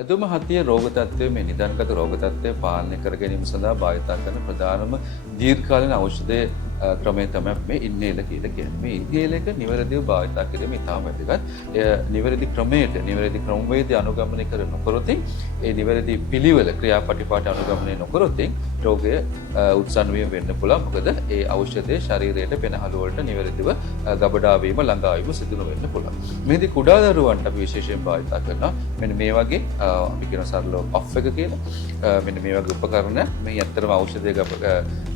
ඇතුම හතිය රෝග තත්ත්වය මේ නිධන්ගත රෝග තත්ත්වය පාලනය කර ගැනීම සඳහා භාවිතා කරන ප්‍රධානම දීර්ඝකාලීන ඖෂධය ක්‍රමය තමයි මේ ඉන්හේලර් කියලා කියන්නේ. මේ ඉන්හේලර් එක නිවැරදිව භාවිතා කිරීම ඉතාම වැදගත්. එය නිවැරදි ක්‍රමයට නිවැරදි ක්‍රමවේදය අනුගමනය කර නොකරොත් ඒ නිවැරදි පිළිවෙල ක්‍රියාපටිපාටි අනුගමනය නොකරොත් රෝගය උත්සන්න වීම වෙන්න පුළුවන්. මොකද ඒ ඖෂධය ශරීරයට පෙනහළු වලට නිවැරදිව ගබඩා වීම ළඟා වීම සිදු නොවෙන්න පුළුවන්. මේදී කුඩා දරුවන්ට අපි විශේෂයෙන් භාවිතා කරනවා. මෙන්න මේ වගේ අපි කියන සරලව පෆ් එක කියලා. මෙන්න මේ වගේ උපකරණ මේ ඇත්තටම ඖෂධයක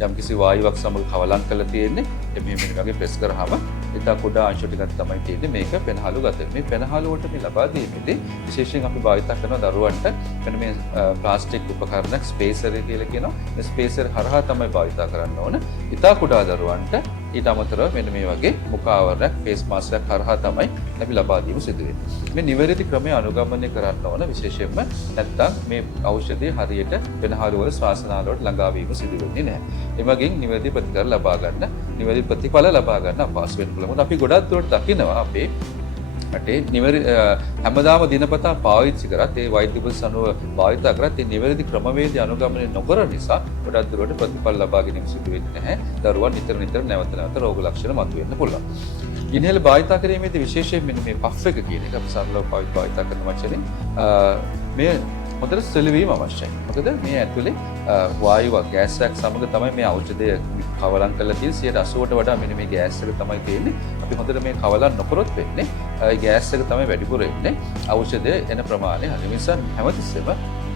යම්කිසි වායුවක් සමග කවලම් කරලා තියෙන්නේ. මේ වගේ ප්‍රෙස් කරාම ඉතා කුඩා අංශ ටිකක් තමයි තියෙන්නේ. මේක පෙනහළු ගත. මේ පෙනහළු වලට මේ ලබා දීමේදී විශේෂයෙන් අපි භාවිතා කරන දරුවන්ට මෙන්න මේ ප්ලාස්ටික් උපකරණයක් ස්පේසර් කියලා කියනවා. මේ ස්පේසර් හරහා තමයි භාවිතා කරන්න ඕන. ඉතා කුඩා දරුවන්ට ඊට අමතරව මෙන්න මේ වගේ මුඛ ආවරණයක් ෆේස් මාස්ක් එකක් හරහා තමයි අපි ලබා දීම සිදු වෙන්නේ. මේ නිවැරදි ක්‍රමය අනුගමනය කරන්න ඕන. විශේෂයෙන්ම නැත්තම් මේ ඖෂධය හරියට පෙනහළු වල ශ්වාසනාල වලට ළඟා වීම සිදු වෙන්නේ නැහැ. එමගින් නිවැරදි ප්‍රතිකාර ලබා ගන්න, නිවැරදි ප්‍රතිඵල ලබා ගන්න අපහසු වෙන්න පුළුවන්. මොකද අපි ගොඩක් දුරට දකිනවා අපේ රටේ හැමදාම දිනපතා පාවිච්චි කරත් ඒ වෛද්‍ය උපදෙස් අනුව භාවිතා කරත් ඒ නිවැරදි ක්‍රමවේදය අනුගමනය නොකරන නිසා ගොඩක් දුරට ප්‍රතිඵල ලබා ගැනීම සිදු වෙන්නේ නැහැ. දරුවන් නිතර නැවත රෝග ලක්ෂණ මතුවෙන්න පුළුවන්. ඉන්හේලර් භාවිතා කිරීමේදී විශේෂයෙන් මෙන්න මේ පෆ් එක කියන එක අපි සරලව භාවිතා කරන වචනේ මේ හොඳට සෙලවීම අවශ්‍යයි. මොකද මේ ඇතුලේ වායුවක් ගෑස් එකක් සමග තමයි මේ ඖෂධය කවලම් කරලා තියෙන්නේ. 80ට වඩා මෙන්න මේ ගෑස් එක තමයි තියෙන්නේ. අපි හොඳට මේ කවලම් නොකරොත් වෙන්නේ ඒ ගෑස් එක තමයි වැඩිපුර එන්නේ. ඖෂධය එන ප්‍රමාණය අනිත් නිසා හැමතිස්සෙම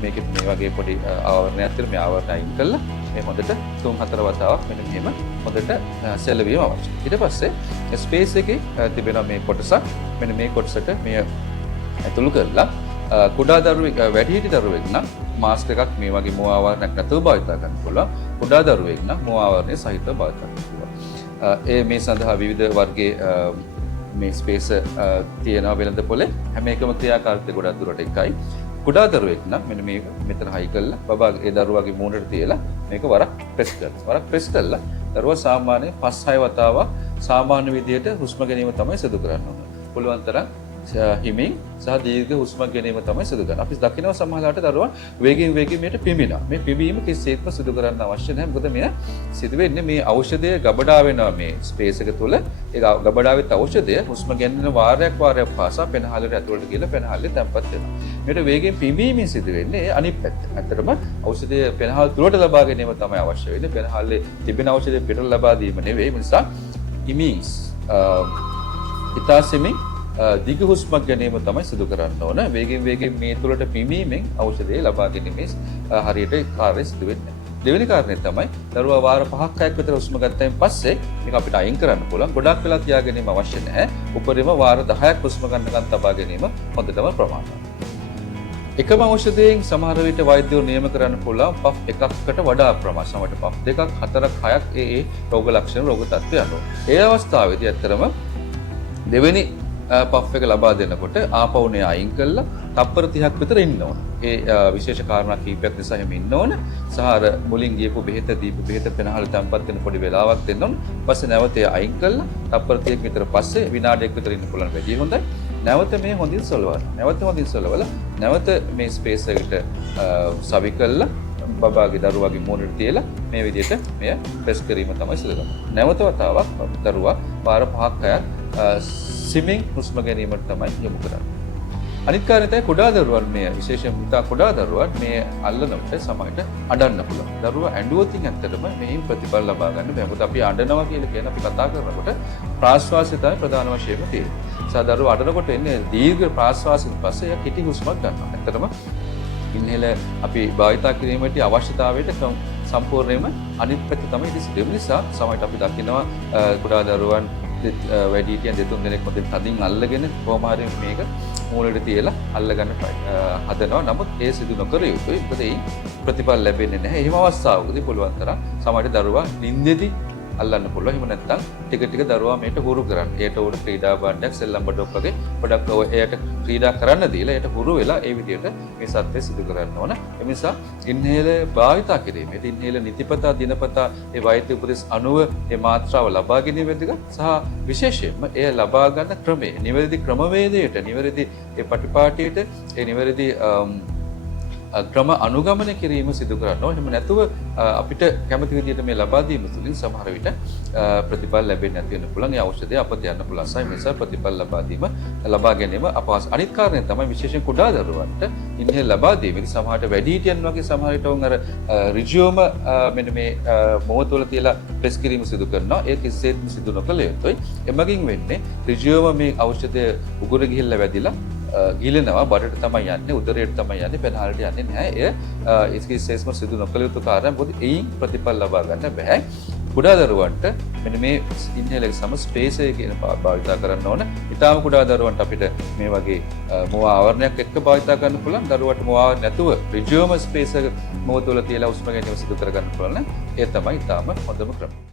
මේක මේ වගේ පොඩි ආවරණයක් තියෙන මේ ආවරණ අයින් කරලා මේ හොඳට 3-4 වතාවක් මෙන්න මෙහෙම හොඳට සෙලවීම අවශ්‍යයි. ඊට පස්සේ ස්පේස් එකේ තිබෙන මේ කොටසක් මෙන්න මේ කොටසට මේ ඇතුළු කරලා කුඩා දරුවෙක් වැඩිහිටි දරුවෙක් නම් මාස්ක් එකක් මේ වගේ මුව ආවරණයක් නැතුව භාවිතා කරන්න පුළුවන්. කුඩා දරුවෙක් නම් මුව ආවරණය සහිතව භාවිතා කරන්න පුළුවන්. මේ සඳහා විවිධ වර්ගයේ මේ ස්පේස් තියෙනවා වෙළඳ පොලේ. හැම එකම ක්‍රියාකාරීත්වය ගොඩක් දුරට එකයි. කුඩා දරුවෙක් නම් මෙන්න මේක මෙතන හයි කරලා බබා ඒ දරුවාගේ මූණට තියලා මේක වරක් ප්‍රෙස් කරනවා. වරක් ප්‍රෙස් කළා දරුවා සාමාන්‍යයෙන් 5-6 වතාවක් සාමාන්‍ය විදියට හුස්ම ගැනීම තමයි සිදු කරන්න ඕන. පුළුවන් තරම් හිමින් සහ දීර්ඝ හුස්ම ගැනීම තමයි සිදු කරන්නේ. අපි දකිනවා සමහරවිට දරුවා වේගයෙන් මේට පිඹිනවා. මේ පිඹීම කිසිසේත්ම සිදු කරන්න අවශ්‍ය නැහැ. මොකද මෙය සිදු වෙන්නේ මේ ඖෂධය ගබඩා වෙනවා මේ ස්පේස් එක තුළ. ඒ ගබඩා වෙච්ච ඖෂධය හුස්ම ගැනීම වාරයක් පාසා පෙනහළට ඇතුළට ගිහලා පෙනහළේ තැම්පත් වෙනවා. මේට වේගයෙන් පිඹීමෙන් සිදු වෙන්නේ අනිත් පැත්ත. ඇත්තටම ඖෂධය පෙනහළ තුළට ලබා ගැනීම තමයි අවශ්‍ය වෙන්නේ. පෙනහළේ තිබෙන ඖෂධය පිටට ලබා දීම නෙවෙයි. ඒ නිසා ඉමින්ස් ඉතාසෙමින් දිග හුස්මක් ගැනීම තමයි සිදු කරන්න ඕන. වේගෙන් මේ තුළට පිඹීමෙන් ඖෂධය ලබා ගැනීමේ හරියට කාර්යය සිදු වෙන්නේ. දෙවෙනි කාරණේ තමයි දරුවා වාර 5-6ක් විතර හුස්ම ගත්තයින් පස්සේ මේක අපිට අයින් කරන්න පුළුවන්. ගොඩක් වෙලා තියා ගැනීම අවශ්‍ය නැහැ. උපරිම වාර 10ක් හුස්ම ගන්නකන් තබා ගැනීම හොඳටම ප්‍රමාණවත්. එකම ඖෂධයෙන් සමහර විට වෛද්‍යවරු නියම කරන්න පුළුවන් පෆ් එකකට වඩා ප්‍රමාණ. සමහරට පෆ් 2ක් 4ක් 6ක් ඒ රෝග ලක්ෂණ රෝග තත්ත්වය අනුව. ඒ අවස්ථාවේදී ඇත්තරම දෙවෙනි පෆ් එක ලබා දෙනකොට ආපවුනේ අයින් කරලා තප්පර 30ක් විතර ඉන්න ඕන. ඒ විශේෂ කාරණා කීපයක් නිසා එහෙම ඉන්න ඕන. සහ අර මුලින් ගියපු බෙහෙත දීපු බෙහෙත පෙනහළ තැම්පත් වෙන පොඩි වෙලාවක් දෙන්න ඕන. ඊපස්සේ නැවත ඒ අයින් කරලා තප්පර 30ක් විතර පස්සේ විනාඩියක් විතර ඉන්න පුළුවන් වැඩි හොඳයි. නැවත මේ හොඳින් සොලවන්න. නැවත මේ ස්පේස් එකට සවි කරලා බබාගේ දරුවාගේ මූණට තියලා මේ විදිහට මෙය ප්‍රෙස් කිරීම තමයි සිදු කරන්නේ. නැවත වතාවක් දරුවා වාර 5ක් 6ක් සිමින් හුස්ම ගැනීමට තමයි යොමු කරන්නේ. අනිත් කාරණේ තමයි කුඩා දරුවන් මේ විශේෂයෙන් මුතා කුඩා දරුවන් මේ අල්ලනකොට සමහරට අඬන්න පුළුවන්. දරුවා ඇඬුවොත් ඇත්තටම මේන් ප්‍රතිඵල ලබා ගන්න බැහැ. මොකද අපි අඬනවා කියලා කියන අපි කතා කරනකොට ප්‍රාශ්වාසය තමයි ප්‍රධාන වශයෙන්ම තියෙන්නේ. දරුවා අඬනකොට එන්නේ දීර්ඝ ප්‍රාශ්වාසයෙන් පස්සේ යා කෙටි හුස්මක් ගන්නවා. ඇත්තටම ඉන්හෙලර් අපි භාවිතා කිරීමේදී අවශ්‍යතාවයට සම්පූර්ණයෙන්ම අනිත් පැත්ත තමයි ඉතිරි. ඒ නිසා සමහරට අපි දකිනවා කුඩා දරුවන් වැඩිහිටියන් දෙතුන් දෙනෙක් මොකද තදින් අල්ලගෙන කොහොම හරි මේක මූලෙට තියලා අල්ලගන්න හදනවා. නමුත් ඒ සිදු නොකර යුතුයි. මොකද ඒ ප්‍රතිඵල ලැබෙන්නේ නැහැ. එහෙම අවස්ථාවකදී පුළුවන් තරම් සමහර දරුවා නිින්දෙදි අල්ලන්න පුළුවන්. එහෙම නැත්නම් ටික දරුවා මේට හුරු කරන්න. ඒට උඩ ක්‍රීඩා භාණ්ඩයක් සෙල්ලම් බඩක් වගේ පොඩක් එයාට ක්‍රීඩා කරන්න දීලා ඒට හුරු වෙලා ඒ විදිහට මේ සත්‍ය සිදු කරන්න ඕන. ඒ නිසා ඉන්හේලර් භාවිතා කිරීමේදී ඉන්හේලර් නිතිපතා දිනපතා ඒ වෛද්‍ය උපදෙස් අනුව ඒ මාත්‍රාව ලබා ගැනීම වැදගත්. සහ විශේෂයෙන්ම එය ලබා ගන්න ක්‍රමය නිවැරදි ක්‍රමවේදයට නිවැරදි ඒ පටිපාටියට ඒ නිවැරදි ක්‍රම අනුගමනය කිරීම සිදු කරන්න ඕනේ. එහෙම නැතුව අපිට කැමති විදිහට මේ ලබා දීම තුළින් සමහර විට ප්‍රතිඵල ලැබෙන්නේ නැති වෙන්න පුළුවන්. ඒ ඖෂධය අපත යන්න පුළුවන්. ඒ නිසා ප්‍රතිඵල ලබා ගැනීම අපහසු. අනිත් කාරණය තමයි විශේෂයෙන් කුඩා දරුවන්ට ඉන්හෙල් ලබා දීමේදී සමහරට වැඩිහිටියන් වගේ සමහර විට උන් අර ඍජුවම මෙන්න මේ මොහොත තුළ තියලා ප්‍රෙස් කිරීම සිදු කරනවා. ඒ කිසිසේත්ම සිදු නොකළ යුතුයි. එමගින් වෙන්නේ ඍජුවම මේ ඖෂධය උගුර ගිහිල්ලා වැදිලා ගිලෙනවා, බඩට තමයි යන්නේ, උදරයට තමයි යන්නේ, පෙනහලට යන්නේ නැහැ. එය කිසිසේත්ම සිදු නොකළ යුතු කාර්යයක්. මොකද එයින් ප්‍රතිඵල ලබා ගන්න බෑ. කුඩා දරුවන්ට මෙන්න මේ ඉන්හෙලර් සම ස්පේසර් කියන භාවිතා කරන්න ඕන. ඊටාම කුඩා දරුවන්ට අපිට මේ වගේ මොවා ආවරණයක් එක්ක භාවිතා කරන්න පුළුවන්. දරුවට මොවා නැතුව ඍජුවම ස්පේසර් මොව තුළ තියලා උස්ම ගැනීම සිදු කර ගන්න පුළුවන්. ඒ තමයි ඊටාම හොඳම ක්‍රමය.